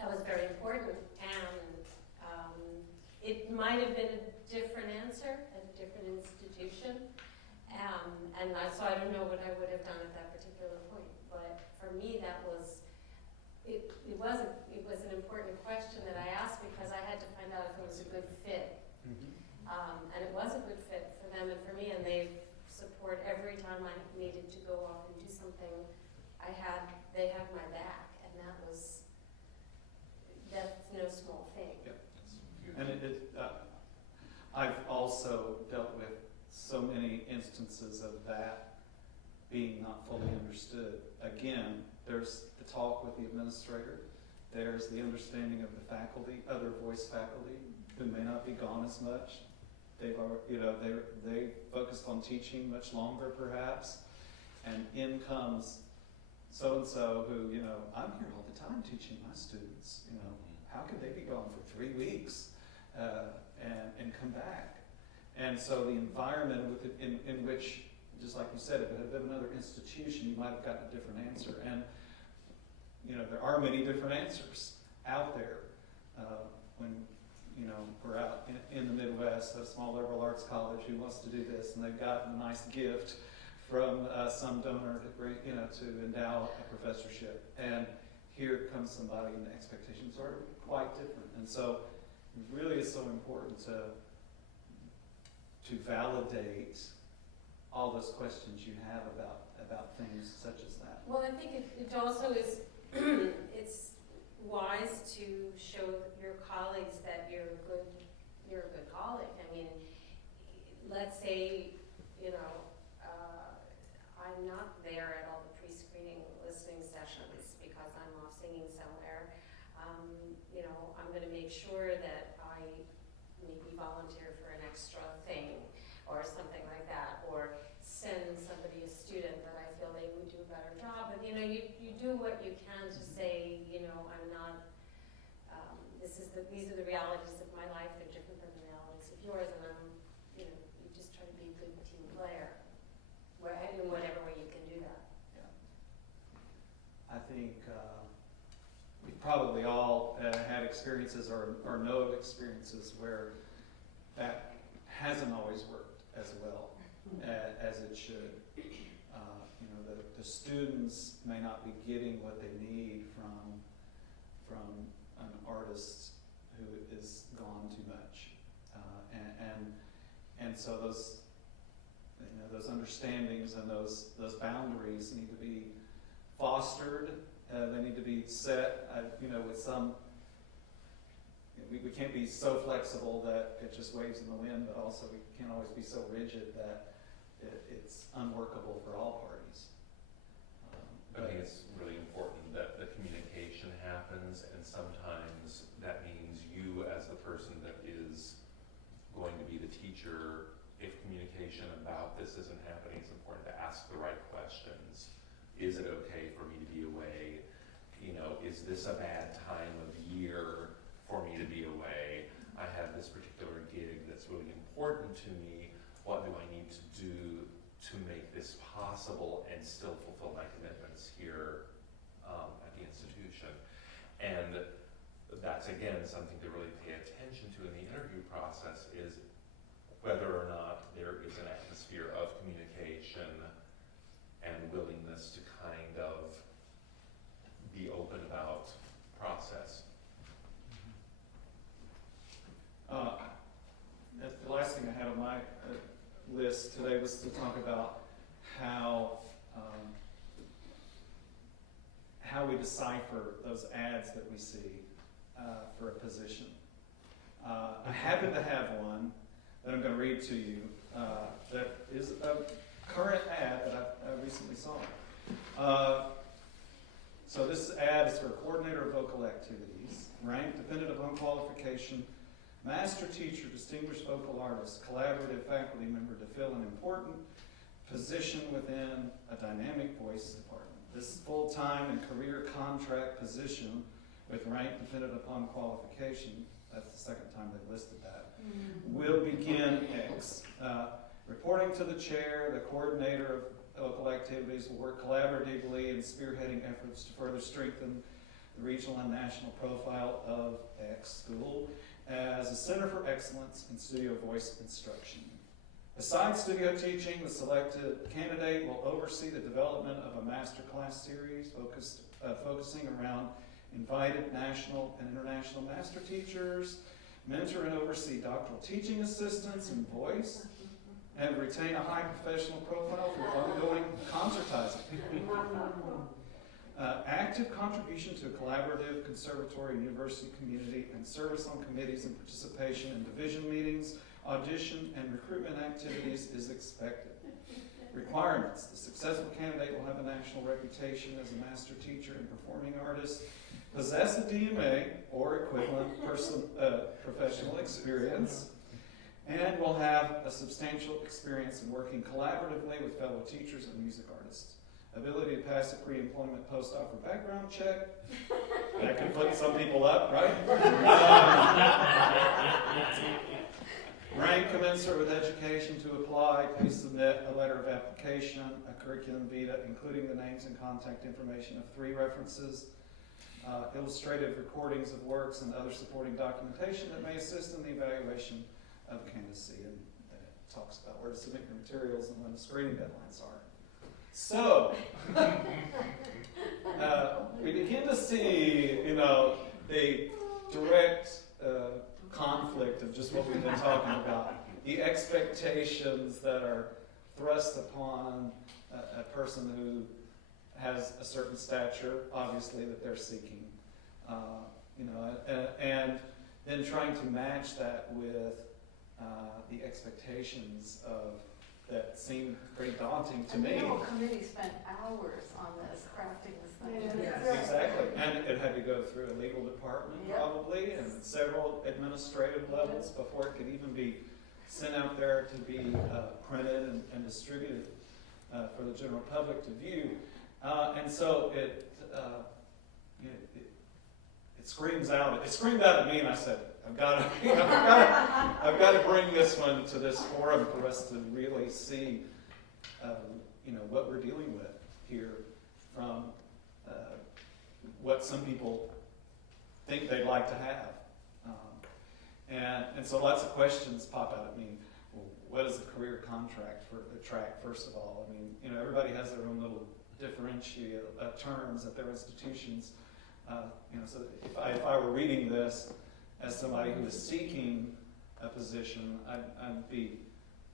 that was very important. And it might have been a different answer at a different institution. So I don't know what I would have done at that particular point. But for me, that was, it was an important question that I asked because I had to find out if it was a good fit. Mm-hmm. And it was a good fit for them and for me, and they support every time I needed to go off and do something. They had my back, and that's no small thing. Yep. And I've also dealt with so many instances of that being not fully understood. Again, there's the talk with the administrator, There's the understanding of the faculty, other voice faculty, who may not be gone as much. They focused on teaching much longer perhaps, and in comes so-and-so who, I'm here all the time teaching my students, how could they be gone for 3 weeks and come back? And so the environment in which, just like you said, if it had been another institution, you might have gotten a different answer. And there are many different answers out there when we're out in the Midwest, a small liberal arts college who wants to do this, and they've got a nice gift from some donor to endow a professorship. And here comes somebody, and the expectations are quite different. And so it really is so important to validate all those questions you have about things such as that. Well, I think it also is, it's wise to show your colleagues that you're a good colleague. I mean, let's say, I'm not there at all the pre-screening listening sessions because I'm off singing somewhere. I'm going to make sure that I maybe volunteer for an extra thing or something like that, or send somebody, a student, that I feel they would do a better job. And you do what you can to say, I'm not. These are the realities of my life. They're different than the realities of yours, and you just try to be a good team player, in whatever way you can do that. Yeah. I think we probably all had experiences or know of experiences where that hasn't always worked as well as it should. The students may not be getting what they need from an artist who is gone too much, and so those understandings and those boundaries need to be fostered. They need to be set, with some. We can't be so flexible that it just waves in the wind, but also we can't always be so rigid that it's unworkable for all parties. I think it's really important that the communication happens, and sometimes that means you, as the person that is going to be the teacher, if communication about this isn't happening, it's important to ask the right questions. Is it okay for me to be away? Is this a bad time of year for me to be away? I have this particular gig that's really important to me. What do I need to do to make this possible and still fulfill my commitments here at the institution? And that's, again, something to really pay attention to in the interview process, is whether or not there is an atmosphere of communication and willingness to kind of be open about process. The last thing I had on my list today was to talk about how we decipher those ads that we see for a position. I happen to have one that I'm going to read to you that is a current ad that I recently saw. So this ad is for coordinator of vocal activities, rank dependent upon qualification, master teacher, distinguished vocal artist, collaborative faculty member to fill an important position within a dynamic voice department. This full-time and career contract position with rank dependent upon qualification, that's the second time they've listed that, will begin X. Reporting to the chair, the coordinator of local activities will work collaboratively in spearheading efforts to further strengthen the regional and national profile of X school as a center for excellence in studio voice instruction. Besides studio teaching, the selected candidate will oversee the development of a masterclass series focusing around invited national and international master teachers, mentor and oversee doctoral teaching assistants in voice, and retain a high professional profile for ongoing concertizing. Active contribution to a collaborative conservatory and university community, and service on committees and participation in division meetings, audition, and recruitment activities is expected. Requirements. The successful candidate will have a national reputation as a master teacher and performing artist, possess a DMA or equivalent professional experience, and will have a substantial experience in working collaboratively with fellow teachers and music artists. Ability to pass a pre-employment post-offer background check. That could put some people up, right? Rank commensurate with education to apply, please submit a letter of application, a curriculum vitae, including the names and contact information of 3 references, illustrative recordings of works and other supporting documentation that may assist in the evaluation of candidacy. And it talks about where to submit your materials and when the screening deadlines are. So, we begin to see, the direct conflict of just what we've been talking about. The expectations that are thrust upon a person who has a certain stature, obviously, that they're seeking. And then trying to match that with the expectations of that seem pretty daunting to me. And the whole committee spent hours on this, crafting this thing. Yes. Exactly, and it had to go through a legal department Yep. probably, and several administrative levels before it could even be sent out there to be printed and distributed for the general public to view. And so it screams out. It screamed out at me, and I said, I've got to bring this one to this forum for us to really see, what we're dealing with here from what some people think they'd like to have. And so lots of questions pop out at me. Well, what is a career contract for the track, first of all? I mean, everybody has their own little differentiate terms at their institutions. So if I were reading this as somebody who is seeking a position, I'd be,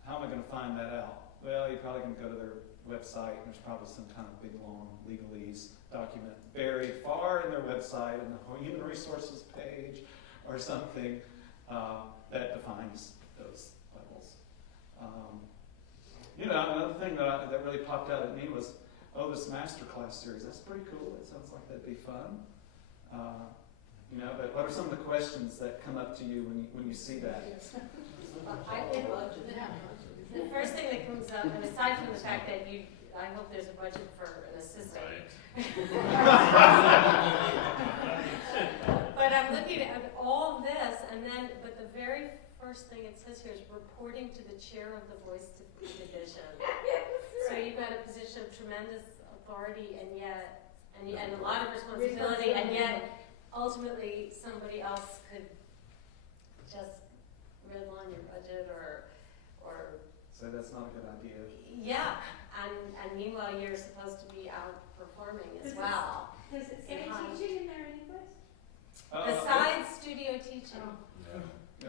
how am I going to find that out? Well, you're probably going to go to their website, and there's probably some kind of big, long legalese document buried far in their website in the human resources page or something that defines those levels. Another thing that really popped out at me was, this masterclass series. That's pretty cool. It sounds like that'd be fun. But what are some of the questions that come up to you when you see that? The first thing that comes up, and aside from the fact that I hope there's a budget for an assistant. But I'm looking at all this, but the very first thing it says here is reporting to the chair of the voice division. So you've got a position of tremendous authority and a lot of responsibility, and yet ultimately somebody else could just redline your budget or So that's not a good idea. yeah, and meanwhile you're supposed to be outperforming as well. Does it say teaching in there anyplace? Besides studio teaching. Yeah.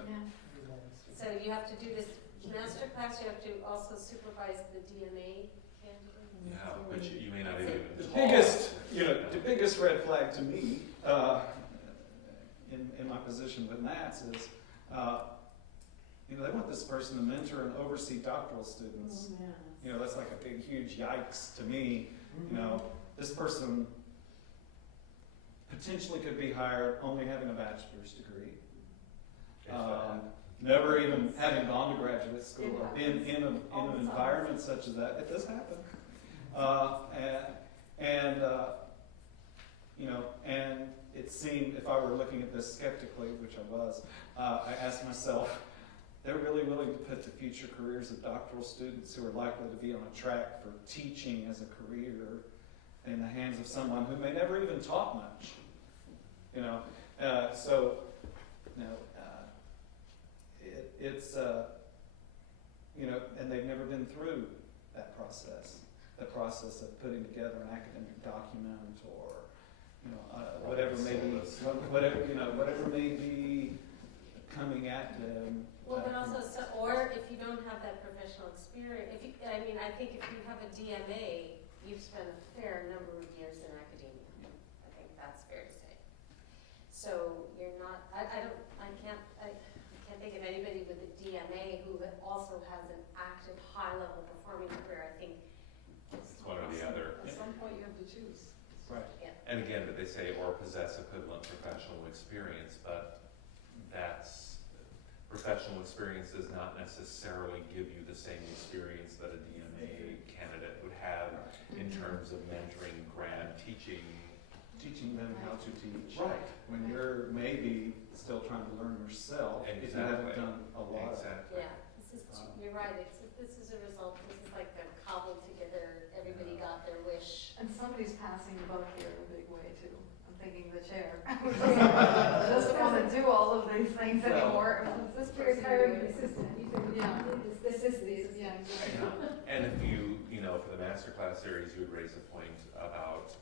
So you have to do this master class, you have to also supervise the DMA candidate. Yeah, which you may not even The biggest red flag to me in my position with Nats is, they want this person to mentor and oversee doctoral students. That's like a big, huge yikes to me. This person potentially could be hired only having a bachelor's degree, never even having gone to graduate school or been in an environment such as that. It does happen. And it seemed, if I were looking at this skeptically, which I was, I asked myself, they're really willing to put the future careers of doctoral students who are likely to be on a track for teaching as a career in the hands of someone who may never even taught much. It's and they've never been through that process. The process of putting together an academic document or whatever may be coming at them. Well, but also, or if you don't have that professional experience, I think if you have a DMA, you've spent a fair number of years in academia. I think that's fair to say. So you're not. I can't think of anybody with a DMA who also has an active, high-level performing career. I think It's one or the other. At some point you have to choose. Right. Yeah. And again, that they say, or possess equivalent professional experience, but that's, professional experience does not necessarily give you the same experience that a DMA candidate would have in terms of mentoring, grad teaching. Teaching them how to teach. Right. When you're maybe still trying to learn yourself, if you haven't done a lot of it. Exactly. Yeah, you're right, this is a result, this is like a cobbled together, everybody got their wish. And somebody's passing the buck here in a big way too. I'm thinking the chair. Doesn't want to do all of these things Well, anymore. This period hiring an assistant, you said, Yeah. this is the assistant. Yeah, exactly. And if you know, for the masterclass series, you would raise a point about,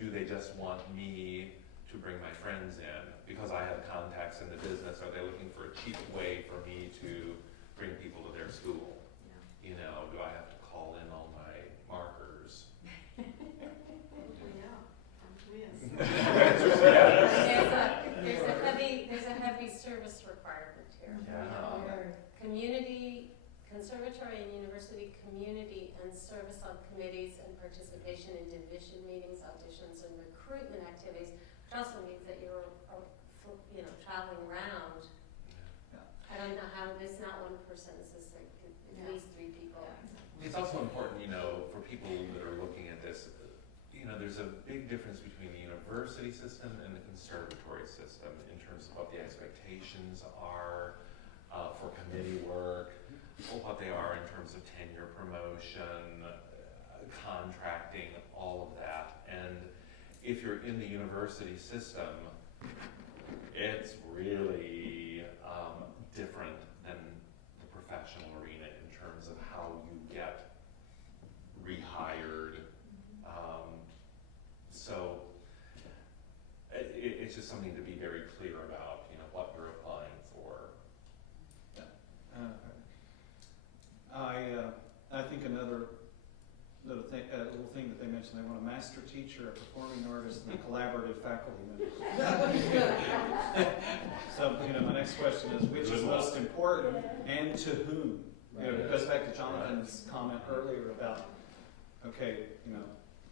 do they just want me to bring my friends in because I have contacts in the business? Are they looking for a cheap way for me to bring people to their school? Yeah. You know, do I have to call in all my markers? There's a heavy service requirement here. Yeah. Community, conservatory and university community and service on committees and participation in division meetings, auditions, and recruitment activities, which also means that you're, traveling around. Yeah. I don't know how this, not one person, this is like at least 3 people. It's also important, for people that are looking at this, there's a big difference between the university system and the conservatory system in terms of what the expectations are for committee work, or what they are in terms of tenure promotion, contracting, all of that. And if you're in the university system, it's really different than the professional arena in terms of how you get rehired. So it's just something to be very clear about, what you're applying for. I think another little thing that they mentioned, they want a master teacher, a performing artist, and a collaborative faculty member. So, my next question is, which is most important and to whom? It goes back to Jonathan's comment earlier about, okay,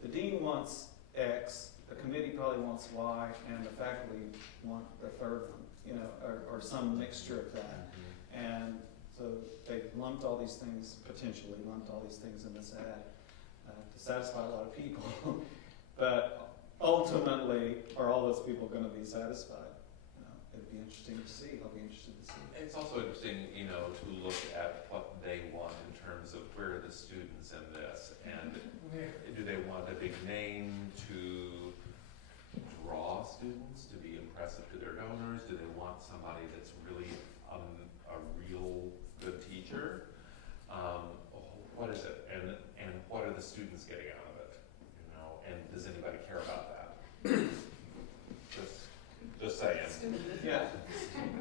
the dean wants X, the committee probably wants Y, and the faculty want the third one, or some mixture of that. And so they lumped all these things, potentially lumped all these things in this ad to satisfy a lot of people. But ultimately, are all those people going to be satisfied? It'd be interesting to see. I'll be interested to see. It's also interesting, to look at what they want in terms of where are the students in this, and do they want a big name to draw students, to be impressive to their donors? Do they want somebody that's really a real good teacher? What is it, and what are the students getting out of it? And does anybody care about that? Just saying. Yeah.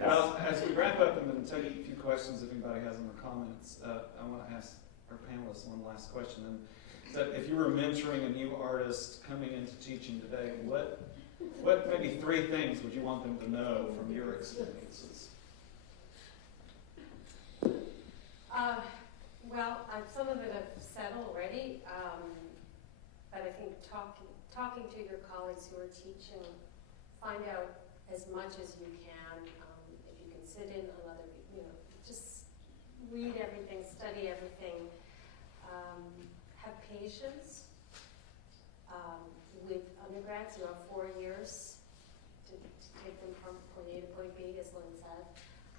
Well, as we wrap up and then take a few questions, if anybody has any comments, I want to ask our panelists one last question. And that if you were mentoring a new artist coming into teaching today, what maybe 3 things would you want them to know from your experiences? Well, some of it I've said already, but I think talking to your colleagues who are teaching, find out as much as you can. If you can sit in on other, just read everything, study everything. Have patience with undergrads. You have 4 years to take them from point A to point B, as Lynn said.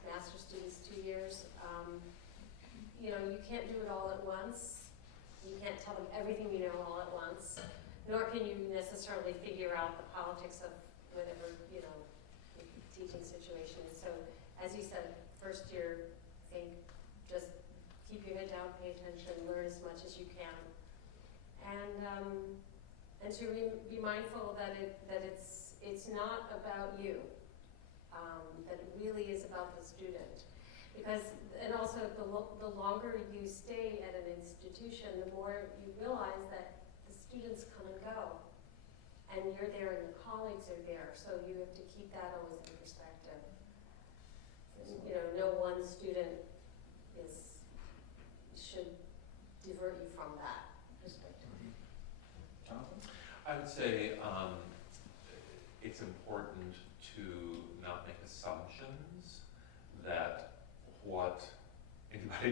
Master students 2 years. You can't do it all at once. You can't tell them everything you know all at once, nor can you necessarily figure out the politics of whatever, teaching situation. So, as you said, first year, just keep your head down, pay attention, learn as much as you can, and to be mindful that it's not about you, that it really is about the student. And also, the longer you stay at an institution, the more you realize that the students come and go. And you're there and your colleagues are there, so you have to keep that always in perspective. No one student should divert you from that perspective. Jonathan? I would say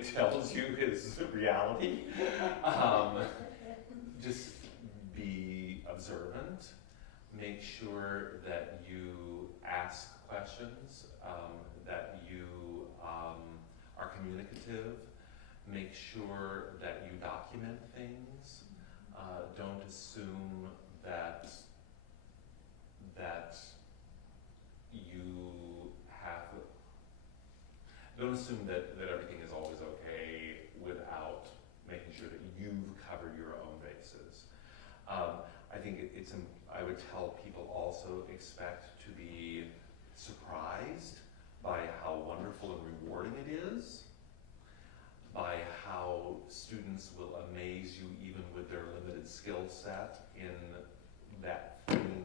tells you is reality. Just be observant. Make sure that you ask questions, that you are communicative. Make sure that you document things. Don't assume that you have. Don't assume that everything is always okay without making sure that you've covered your own bases. I think I would tell people also expect to be surprised by how wonderful and rewarding it is, by how students will amaze you even with their limited skill set in that thing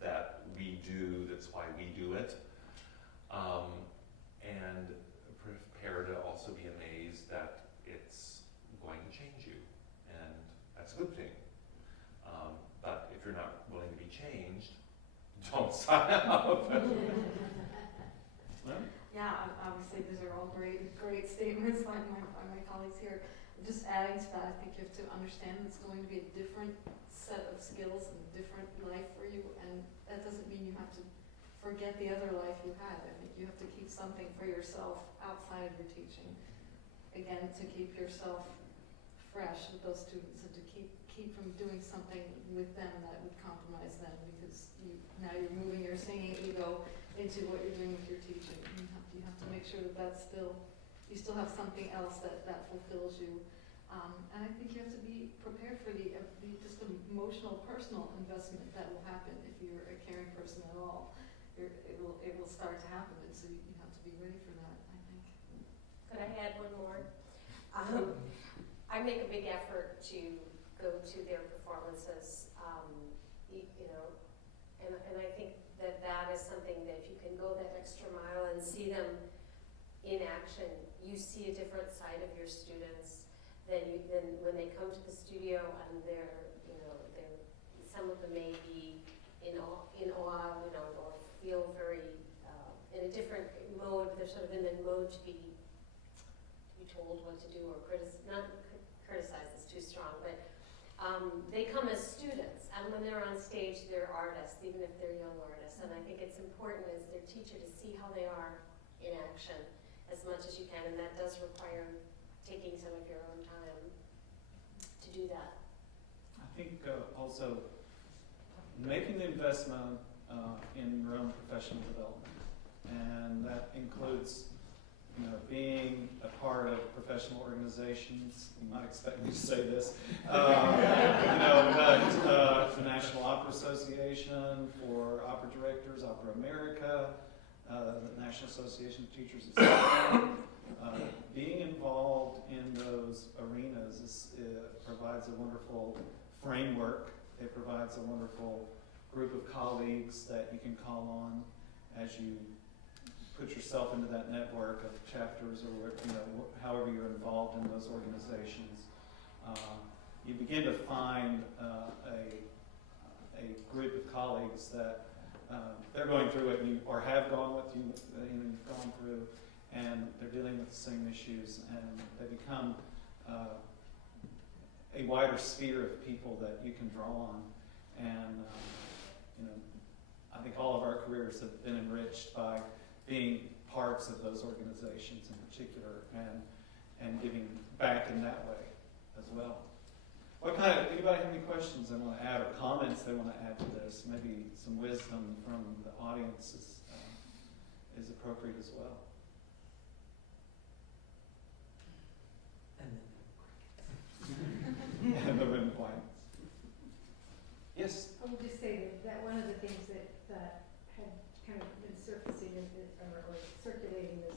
that we do, that's why we do it. And prepare to also be amazed that it's going to change you, and that's a good thing. But if you're not willing to be changed, don't sign up. Yeah, obviously these are all great statements by my colleagues here. Just adding to that, I think you have to understand it's going to be a different set of skills and a different life for you, and that doesn't mean you have to forget the other life you had. I think you have to keep something for yourself outside of your teaching. Again, to keep yourself fresh with those students and to keep from doing something with them that would compromise them, because now you're moving your singing ego into what you're doing with your teaching. You have to make sure that you still have something else that fulfills you. And I think you have to be prepared for the just emotional, personal investment that will happen if you're a caring person at all. It will start to happen, and so you have to be ready for that, I think. Could I add one more? I make a big effort to go to their performances, and I think that is something that if you can go that extra mile and see them in action, you see a different side of your students than when they come to the studio and they're some of them may be in awe, or feel very in a different mode. They're sort of in the mode to be told what to do or not criticize is too strong, but they come as students, and when they're on stage, they're artists, even if they're young artists. And I think it's important as their teacher to see how they are in action as much as you can, and that does require taking some of your own time to do that. I think also making the investment in your own professional development, and that includes being a part of professional organizations. You might expect me to say this. But the National Opera Association for Opera Directors, Opera America, the National Association of Teachers of Soprano. Being involved in those arenas provides a wonderful framework. It provides a wonderful group of colleagues that you can call on as you put yourself into that network of chapters, or however you're involved in those organizations. You begin to find a group of colleagues that they're going through it, or have gone with you, you've gone through, and they're dealing with the same issues, and they become a wider sphere of people that you can draw on. And I think all of our careers have been enriched by being parts of those organizations in particular, and giving back in that way as well. Anybody have any questions they want to add, or comments they want to add to this? Maybe some wisdom from the audience is appropriate as well. And the rim quiet. Yes? I will just say that one of the things that had kind of been surfacing or circulating is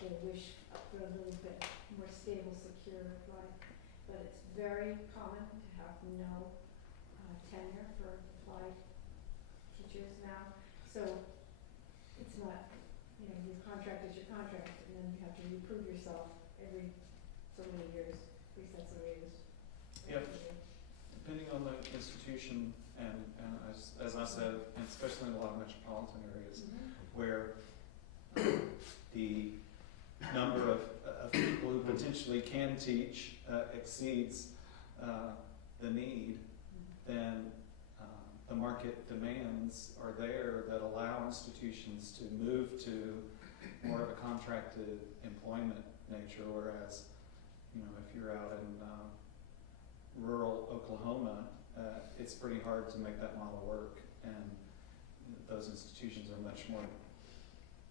the wish for a little bit more stable, secure life. But it's very common to have no tenure for applied teachers now. So it's not, your contract is your contract, and then you have to reprove yourself every so many years, resets and years. Yep. Depending on the institution, and as I said, and especially in a lot of metropolitan areas, where the number of people who potentially potentially can teach exceeds the need, then the market demands are there that allow institutions to move to more of a contracted employment nature, whereas, you know, if you're out in rural Oklahoma, it's pretty hard to make that model work, and those institutions are much more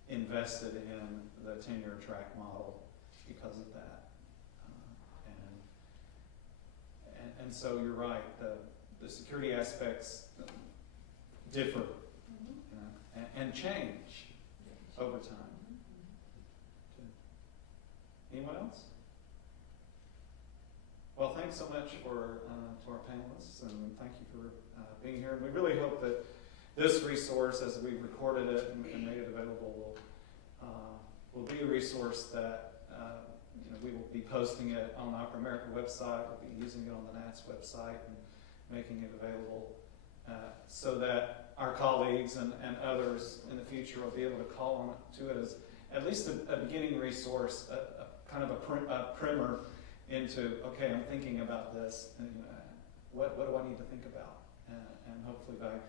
invested in the tenure track model because of that. And so you're right, the security aspects differ, you know, and change over time. Anyone else? Well, thanks so much for to our panelists, and thank you for being here. And we really hope that this resource, as we recorded it and made it available, will be a resource that you know, we will be posting it on the Opera America website. We'll be using it on the NATS website and making it available so that our colleagues and others in the future will be able to call on it, to it as at least a beginning resource, a kind of a primer into, okay, I'm thinking about this, and what do I need to think about? And hopefully by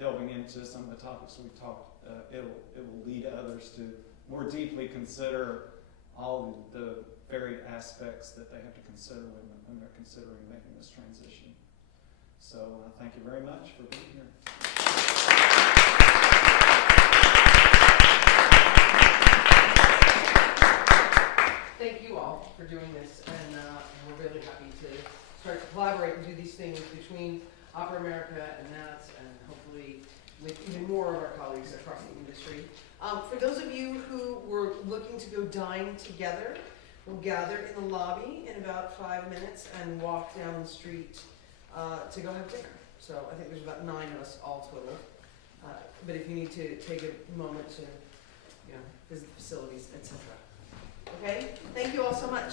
delving into some of the topics we've talked, it will lead others to more deeply consider all the varied aspects that they have to consider when they're considering making this transition. So thank you very much for being here. Thank you all for doing this, and we're really happy to start to collaborate and do these things between Opera America and NATS, and hopefully with even more of our colleagues across the industry. For those of you who were looking to go dine together, we'll gather in the lobby in about 5 minutes and walk down the street to go have dinner. So I think there's about 9 of us all total. But if you need to take a moment to, you know, visit the facilities, etc. Okay? Thank you all so much.